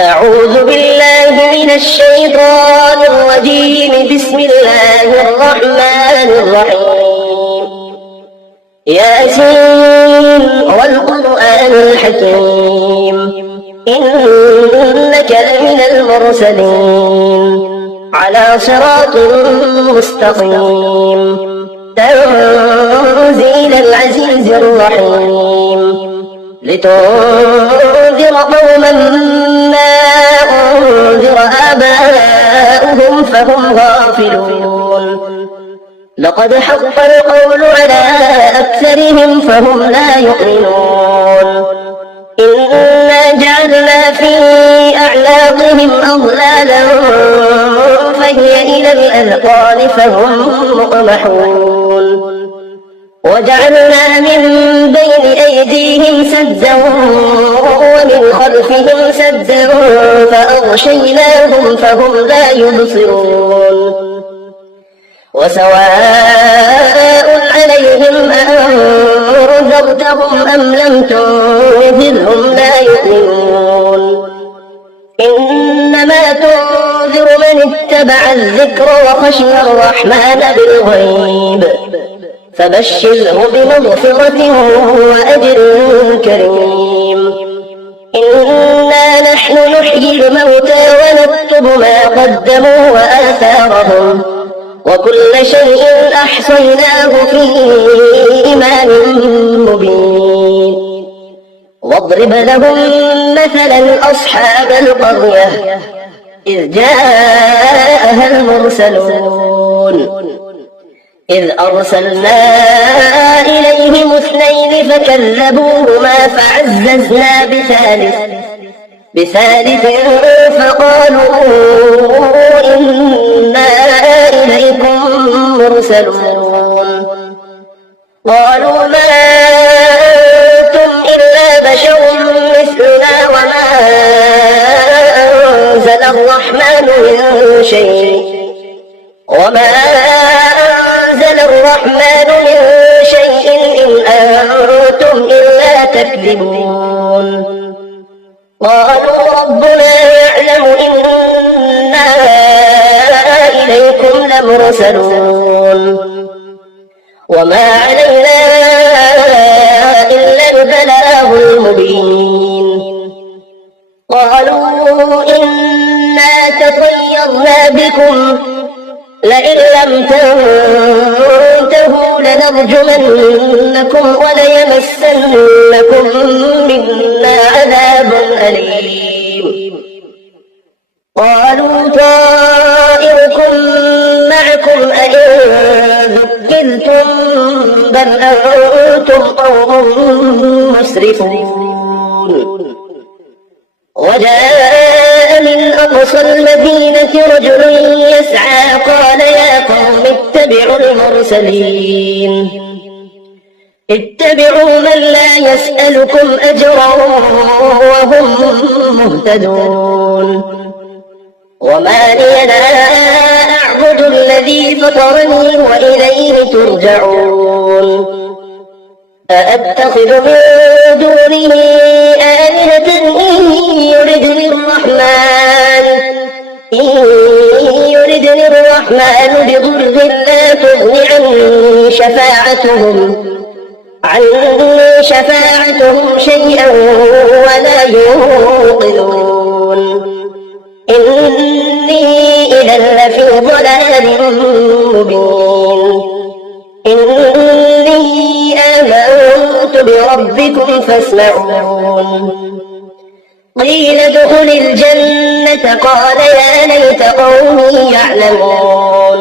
أعوذ بالله من الشيطان الرجيم. بسم الله الرحمن الرحيم. ياسين والقرآن الحكيم إنك لمن المرسلين على صراط مستقيم تنزيل العزيز الرحيم لتنذر قوما ما أنذر آباؤهم فهم غافلون. لقد حق القول على أكثرهم فهم لا يؤمنون. إنا جعلنا في أعناقهم أغلالا فهي إلى الأذقان فهم مقمحون. وجعلنا من بين أيديهم سدا ومن خلفهم سدا فأغشيناهم فهم لا يبصرون. وسواء عليهم أنذرتهم أم لم تنذرهم لا يؤمنون. إنما تنذر من اتبع الذكر وخشي الرحمن بالغيب فبشره بمغفرة وأجر كريم. إنا نحن نحيي الموتى ونكتب ما قدموا وآثارهم وكل شيء أحصيناه في إمام مبين. واضرب لهم مثلا أصحاب القرية إذ جاءها المرسلون إذ أرسلنا إليهم 2 فكذبوهما فعززنا بثالث فقالوا إنا إليكم مرسلون. قالوا ما أنتم إلا بشر مثلنا وما أنزل الرحمن من شيء إن أنتم إلا تكذبون. قالوا ربنا يعلم إنا إليكم لمرسلون وما علينا إلا البلاغ المبين. قالوا إنا تطيرنا بكم لئن لم تنتهوا لنرجمنكم وليمسنكم منا عذاب أليم. قالوا طائركم معكم أئن ذكرتم بل أنتم قوم مسرفون. وجاء من أقصى المدينة رجل يسعى قال يا قوم اتبعوا المرسلين اتبعوا من لا يسألكم أجرا وهم مهتدون. وما لي لا أعبد الذي فطرني وإليه ترجعون. أأتخذ من دونه آلهة إن يردني الرحمن بضر لا تغن عني شفاعتهم شيئا ولا ينقذون. إني إذا لفي ضلال مبين. إني آمنت بربكم فاسمعون. قيل ادخل الجنة قال يا ليت قومي يعلمون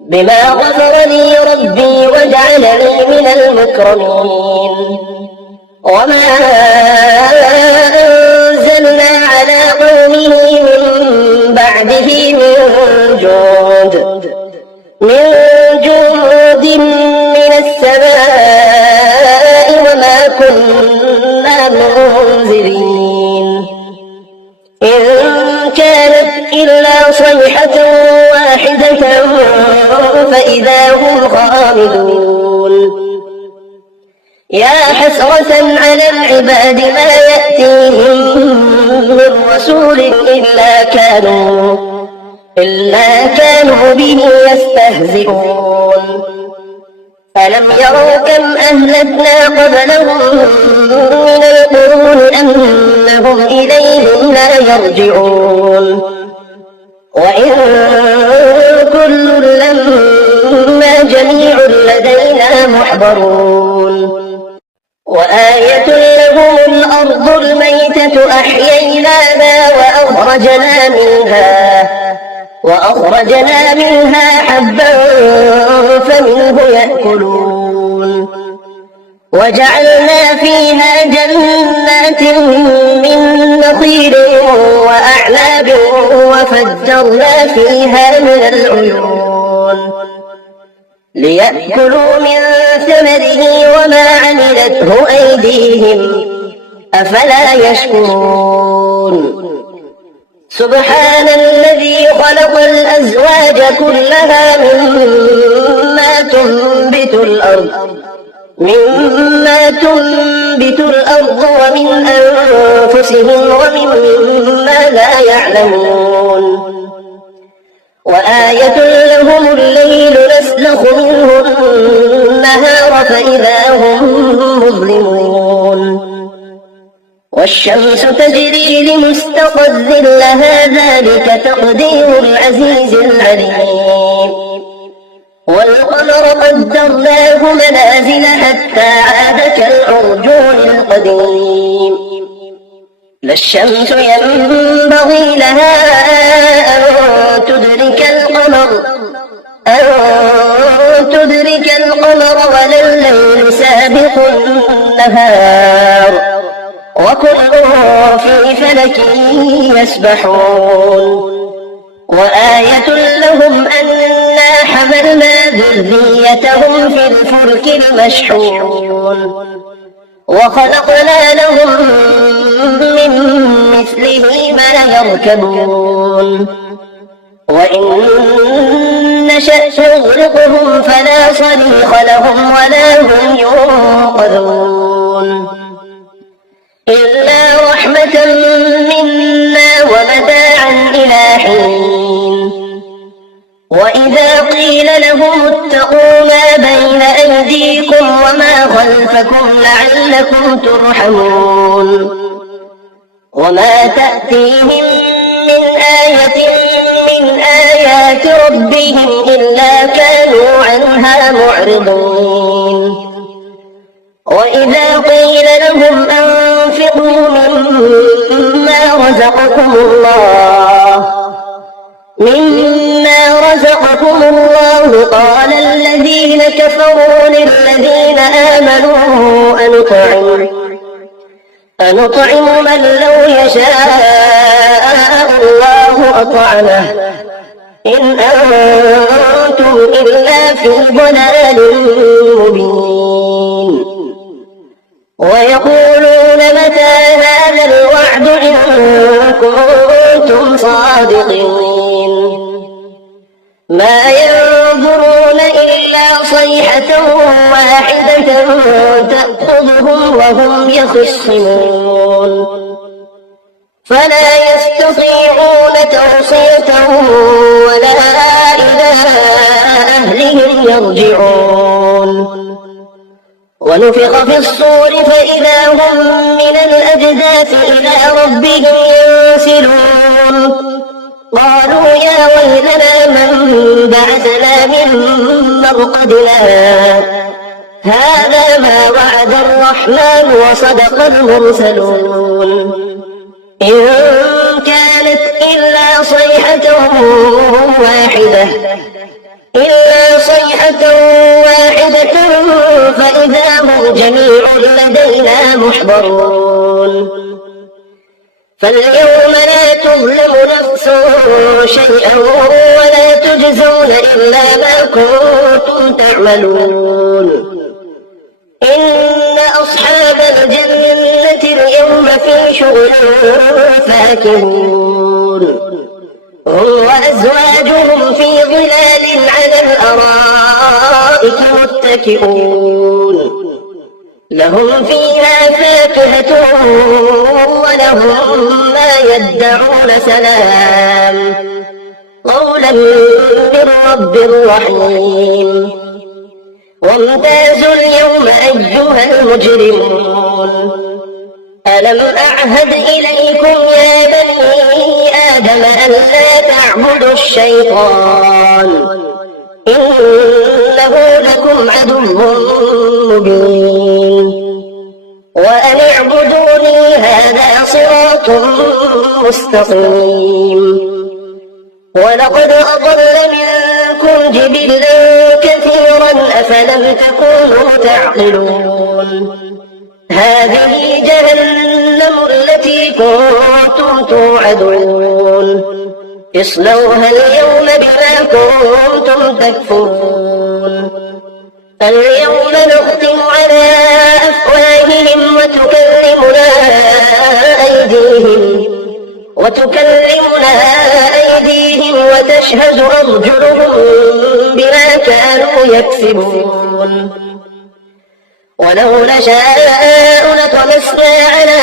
بما غفر لي ربي وجعلني من المكرمين. وما أنزلنا على قومه من بعده من جند من السماء وما كنا منزلين. إن كانت إلا صيحة واحدة فإذا هم خامدون. يا حسرة على العباد ما يأتيهم من رسول إلا كانوا به يستهزئون ألم يروا كم أهلكنا قبلهم من القرون أنهم إليهم لا يرجعون وإن كل لما جميع لدينا محضرون وآية لهم الأرض الميتة أحييناها وأخرجنا منها حبا فمنه يأكلون وجعلنا فيها جنات من نخيل وأعناب وفجرنا فيها من العيون ليأكلوا من ثمره وما عملته أيديهم أفلا يشكرون سبحان الذي خلق الأزواج كلها مما تنبت الأرض ومن أنفسهم ومما لا يعلمون وآية لهم الليل نسلخ منه النهار فإذا هم مظلمون والشمس تجري لمستقر لها ذلك تقدير العزيز العليم والقمر قدرناه منازل حتى عاد كالعرجون القديم لا الشمس ينبغي لها أن تدرك القمر ولا الليل سابق النهار وكل في فلك يسبحون وآية لهم أنا حملنا ذريتهم في الفلك المشحون وخلقنا لهم من مثله ما يركبون وإن نشأ نغرقهم فلا صريخ لهم ولا هم ينقذون إلا رحمة منا ومتاعا إلى حين وإذا قيل لهم اتقوا ما بين أيديكم وما خلفكم لعلكم ترحمون وما تأتيهم من آية من آيات ربهم إلا كانوا عنها معرضين وإذا قيل لهم أنفقوا مما رزقكم الله قال الذين كفروا للذين آمنوا أنطعم من لو يشاء الله أطعمه إن أنتم إلا في ضلال مبين ويقولون متى هذا الوعد إن كنتم صادقين ما ينظرون إلا صيحة واحدة تأخذهم وهم يخصمون فلا يستطيعون توصية ولا إلى أهلهم يرجعون ونفخ في الصور فإذا هم من الأجداث إلى ربهم ينسلون قالوا يا ويلنا من بعثنا من مرقدنا هذا ما وعد الرحمن وصدق المرسلون إن كانت إلا صيحة واحدة فإذا هم جميع لدينا محضرون فاليوم لا تظلم نفس شيئا ولا تجزون إلا ما كنتم تعملون إن أصحاب الجنة اليوم في شغل فاكهون هم وأزواجهم في ظلال على الأرائك متكئون لهم فيها فاكهة ولهم ما يدعون سلام قولا من رب رحيم وامتازوا اليوم أيها المجرمون ألم أعهد إليكم يا بني آدم ألا تعبدوا الشيطان إنه لكم عدو مبين وأن اعبدوني هذا صراط مستقيم ولقد أضل منكم جبلا كثيرا أفلم تكونوا تعقلون هذه جهنم التي كنتم توعدون اصلوها اليوم بما كنتم تكفرون اليوم نختم على أفواههم وتكلمنا أيديهم وتشهد أرجلهم بما كانوا يكسبون ولو نشاء لطمسنا على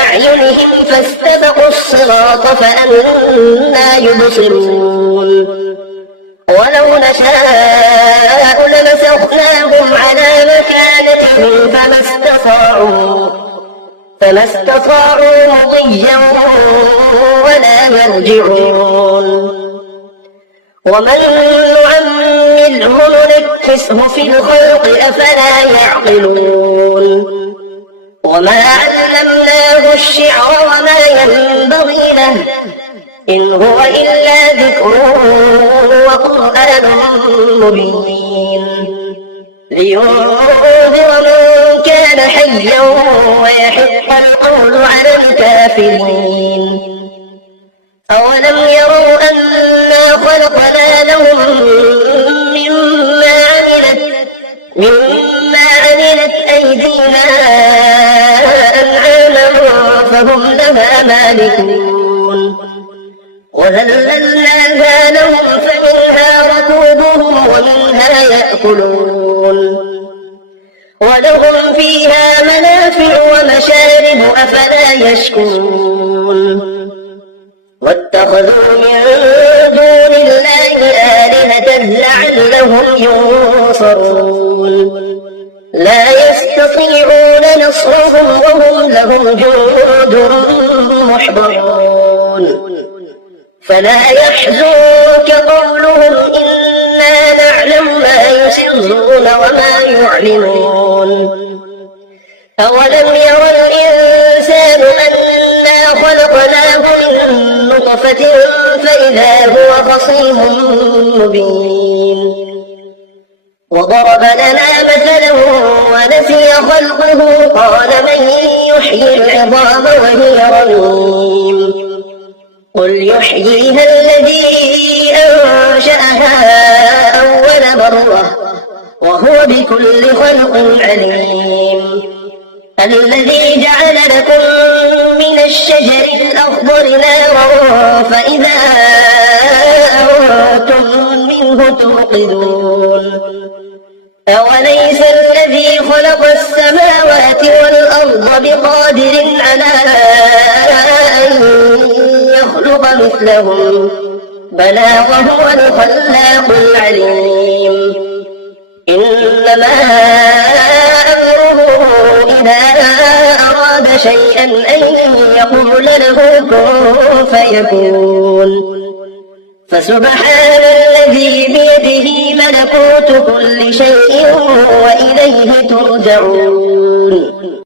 أعينهم فاستبقوا الصراط فأنى يبصرون ولو نشاء لمسخناهم على مكانتهم فما استطاعوا مضيا ولا يرجعون ومن نعمره ننكسه في الخلق أفلا يعقلون وما علمناه الشعر وما ينبغي له إن هو إلا ذكر وقرآن مبين لينذر من كان حيا ويحق القول على الكافرين أولم يروا أنا خلقنا لهم مما عملت أيدينا أنعاما فهم لها مالكون وذللناها لهم فمنها ركوبهم ومنها يأكلون ولهم فيها منافع ومشارب أفلا يشكرون واتخذوا من دون الله آلهة لعلهم ينصرون لا يستطيعون نصرهم وهم لهم جند محضرون فلا يحزنك قولهم إنا نعلم ما يسرون وما يعلنون أولم ير الإنسان أنا خلقناه من نطفة فإذا هو خصيم مبين وضرب لنا مثلا ونسي خلقه قال من يحيي العظام وهي رميم قل يحييها الذي أنشأها أول مرة وهو بكل خلق عليم الذي جعل لكم من الشجر الأخضر نارا فإذا أنتم منه توقدون أوليس الذي خلق السماوات والأرض بقادر على أن يخلق مثلهم بلى وهو الخلاق العليم إنما أمره إذا أراد شيئا أن يقول له كن فيكون فسبحان الذي بيده ملكوت كل شيء وإليه ترجعون